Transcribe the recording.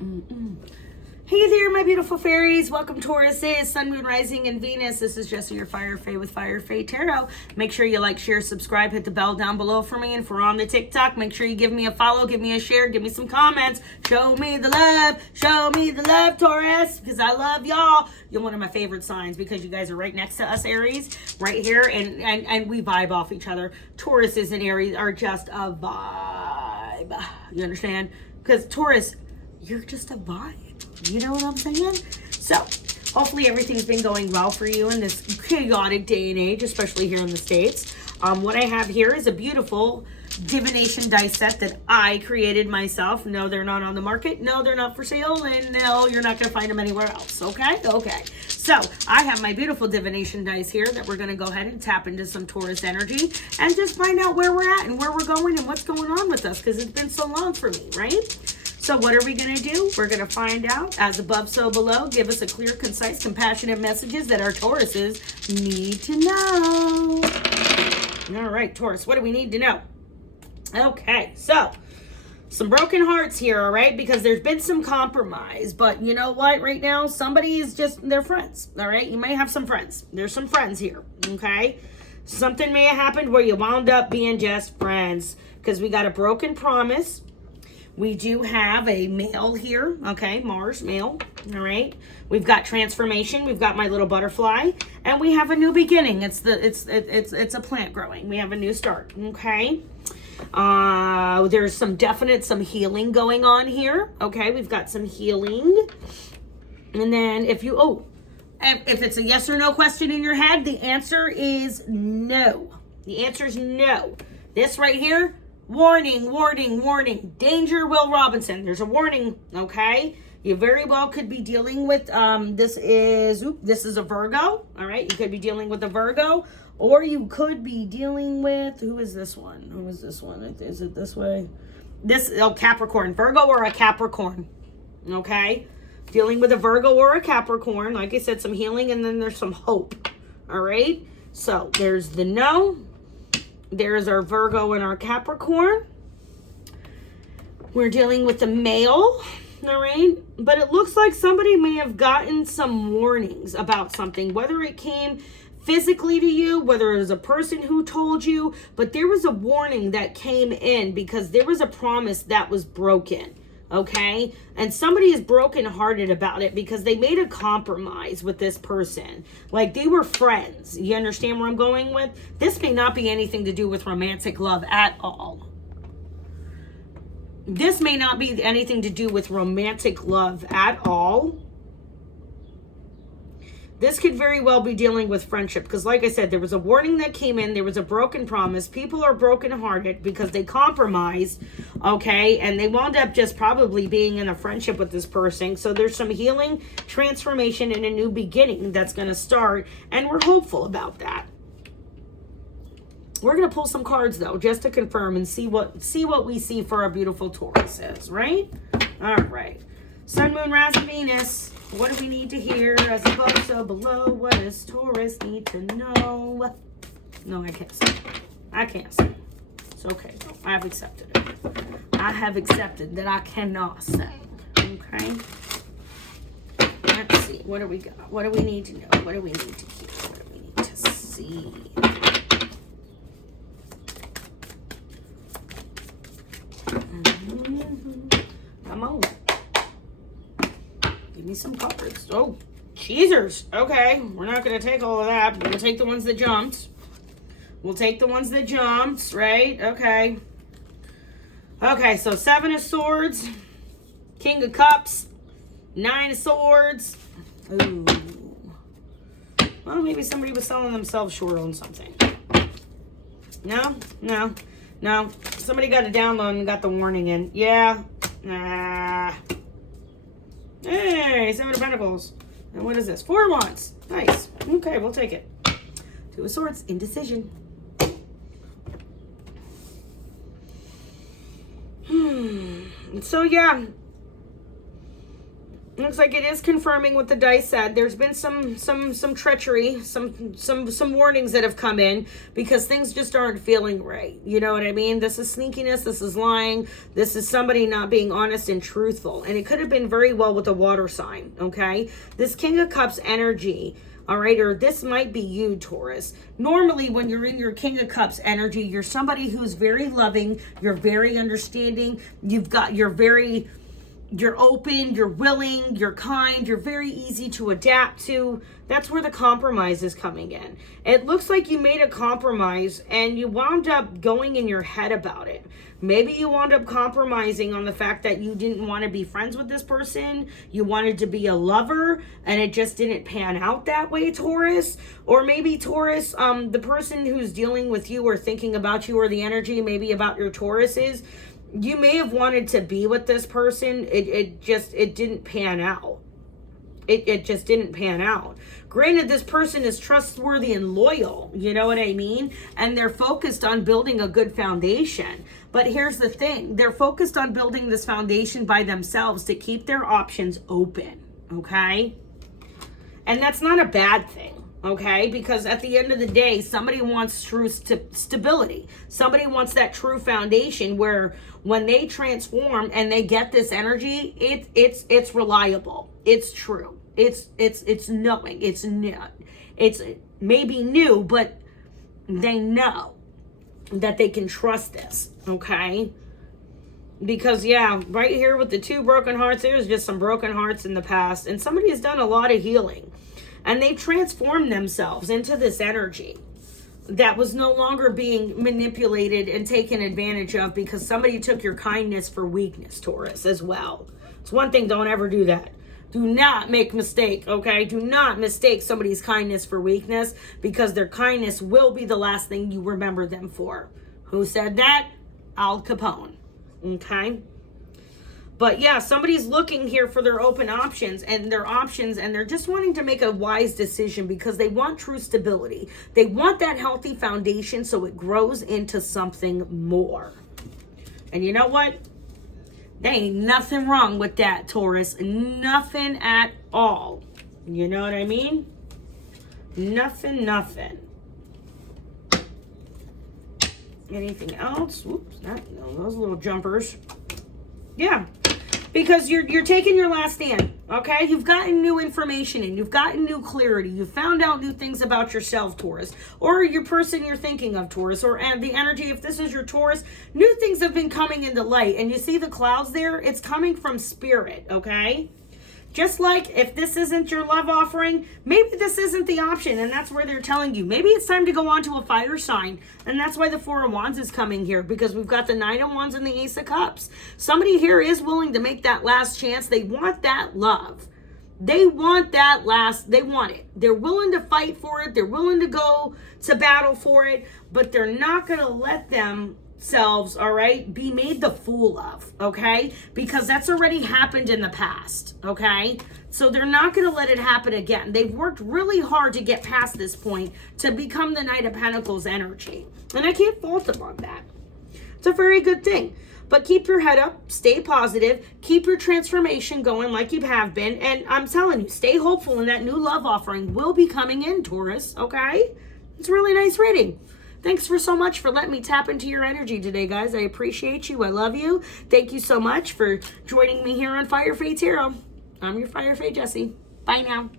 Hey there, my beautiful fairies. Welcome, Tauruses, Sun, Moon, Rising, and Venus. This is Jessie, your Fire Fae with Fire Fae Tarot. Make sure you like, share, subscribe, hit the bell down below for me. And if we're on the TikTok, make sure you give me a follow, give me a share, give me some comments. Show me the love, Taurus, because I love y'all. You're one of my favorite signs because you guys are right next to us, Aries, right here, and we vibe off each other. Tauruses and Aries are just a vibe. You understand? Because Taurus, you're just a vibe. You know what I'm saying? So, hopefully everything's been going well for you in this chaotic day and age, especially here in the States. What I have here is a beautiful divination dice set that I created myself. No, they're not on the market. No, they're not for sale. And no, you're not going to find them anywhere else. Okay? Okay. So, I have my beautiful divination dice here that we're going to go ahead and tap into some Taurus energy and just find out where we're at and where we're going and what's going on with us because it's been so long for me, right? So what are we going to do? We're going to find out. As above, so below. Give us a clear, concise, compassionate messages that our Tauruses need to know. All right, Taurus, what do we need to know? Okay, so some broken hearts here, all right? Because there's been some compromise. But you know what? Right now, somebody is just, they're friends, all right? You may have some friends. There's some friends here, okay? Something may have happened where you wound up being just friends. Because we got a broken promise. We do have a male here, okay, Mars, male, all right. We've got transformation. We've got my little butterfly, and we have a new beginning. It's a plant growing. We have a new start, okay. There's some healing going on here, okay. We've got some healing, and then if it's a yes or no question in your head, the answer is no. The answer is no. This right here. Warning, warning, warning. Danger, Will Robinson. There's a warning, okay? You very well could be dealing with, this is a Virgo, all right? You could be dealing with a Virgo, or you could be dealing with, who is this one? Who is this one? Is it this way? Capricorn. Virgo or a Capricorn, okay? Dealing with a Virgo or a Capricorn. Like I said, some healing, and then there's some hope, all right? So there's the no. There's our Virgo and our Capricorn. We're dealing with the male, all right? But it looks like somebody may have gotten some warnings about something, whether it came physically to you, whether it was a person who told you, but there was a warning that came in because there was a promise that was broken. Okay, and somebody is brokenhearted about it because they made a compromise with this person. Like they were friends. You understand where I'm going with? This may not be anything to do with romantic love at all. This may not be anything to do with romantic love at all. This could very well be dealing with friendship because like I said, there was a warning that came in. There was a broken promise. People are brokenhearted because they compromised, okay? And they wound up just probably being in a friendship with this person. So there's some healing, transformation, and a new beginning that's going to start. And we're hopeful about that. We're going to pull some cards, though, just to confirm and see what we see for our beautiful Tauruses, right? All right. Sun, Moon, Rising, Venus. What do we need to hear? As above, so below. What does Taurus need to know? No, I can't say. I can't say. It's okay. I have accepted it. I have accepted that I cannot say. Okay? Let's see. What do we got? What do we need to know? What do we need to hear? What do we need to see? Come on. Give me some cards. Oh, cheesers. Okay, we're not going to take all of that. We'll take the ones that jumped. We'll take the ones that jumped, right? Okay. Okay, so 7 of Swords, King of Cups, 9 of Swords. Ooh. Well, maybe somebody was selling themselves short on something. No, no, no. Somebody got a download and got the warning in. Yeah. Hey, 7 of Pentacles. And what is this? 4 of Wands. Nice. Okay, we'll take it. 2 of Swords. Indecision. So, yeah. Looks like it is confirming what the dice said. There's been some treachery, some warnings that have come in because things just aren't feeling right. You know what I mean? This is sneakiness. This is lying. This is somebody not being honest and truthful. And it could have been very well with a water sign, okay? This King of Cups energy, all right, or this might be you, Taurus. Normally, when you're in your King of Cups energy, you're somebody who's very loving. You're very understanding. You're open, you're willing, you're kind, you're very easy to adapt to. That's where the compromise is coming in. It looks like you made a compromise and you wound up going in your head about it. Maybe you wound up compromising on the fact that you didn't want to be friends with this person. You wanted to be a lover and it just didn't pan out that way, Taurus. Or maybe Taurus, the person who's dealing with you or thinking about you or the energy maybe about your Taurus is, you may have wanted to be with this person. It didn't pan out. It just didn't pan out. Granted, this person is trustworthy and loyal, you know what I mean? And they're focused on building a good foundation. But here's the thing. They're focused on building this foundation by themselves to keep their options open, okay? And that's not a bad thing. Okay, because at the end of the day, somebody wants true stability. Somebody wants that true foundation where when they transform and they get this energy, it's reliable. It's true. It's knowing. It's not. It's maybe new, but they know that they can trust this. Okay. Because, yeah, right here with the 2 broken hearts, there's just some broken hearts in the past. And somebody has done a lot of healing. And they transformed themselves into this energy that was no longer being manipulated and taken advantage of because somebody took your kindness for weakness, Taurus, as well. It's one thing, don't ever do that. Do not make a mistake, okay? Do not mistake somebody's kindness for weakness because their kindness will be the last thing you remember them for. Who said that? Al Capone, okay? But yeah, somebody's looking here for their open options and they're just wanting to make a wise decision because they want true stability. They want that healthy foundation so it grows into something more. And you know what? There ain't nothing wrong with that, Taurus. Nothing at all. You know what I mean? Nothing. Anything else? Whoops, those little jumpers. Yeah. Because you're taking your last stand, okay? You've gotten new information in. You've gotten new clarity. You've found out new things about yourself, Taurus. Or your person you're thinking of, Taurus. Or the energy, if this is your Taurus, new things have been coming into light. And you see the clouds there? It's coming from spirit, okay? Just like if this isn't your love offering, maybe this isn't the option. And that's where they're telling you. Maybe it's time to go on to a fire sign. And that's why the 4 of Wands is coming here. Because we've got the 9 of Wands and the Ace of Cups. Somebody here is willing to make that last chance. They want that love. They want that they want it. They're willing to fight for it. They're willing to go to battle for it. But they're not going to let themselves, all right, be made the fool of, okay? Because that's already happened in the past, okay? So they're not going to let it happen again. They've worked really hard to get past this point to become the Knight of Pentacles energy. And I can't fault them on that. It's a very good thing. But keep your head up, stay positive, keep your transformation going like you have been. And I'm telling you, stay hopeful, and that new love offering will be coming in, Taurus, okay? It's a really nice reading. Thanks so much for letting me tap into your energy today, guys. I appreciate you. I love you. Thank you so much for joining me here on Fire Fae Tarot. I'm your Fire Fae Jessie. Bye now.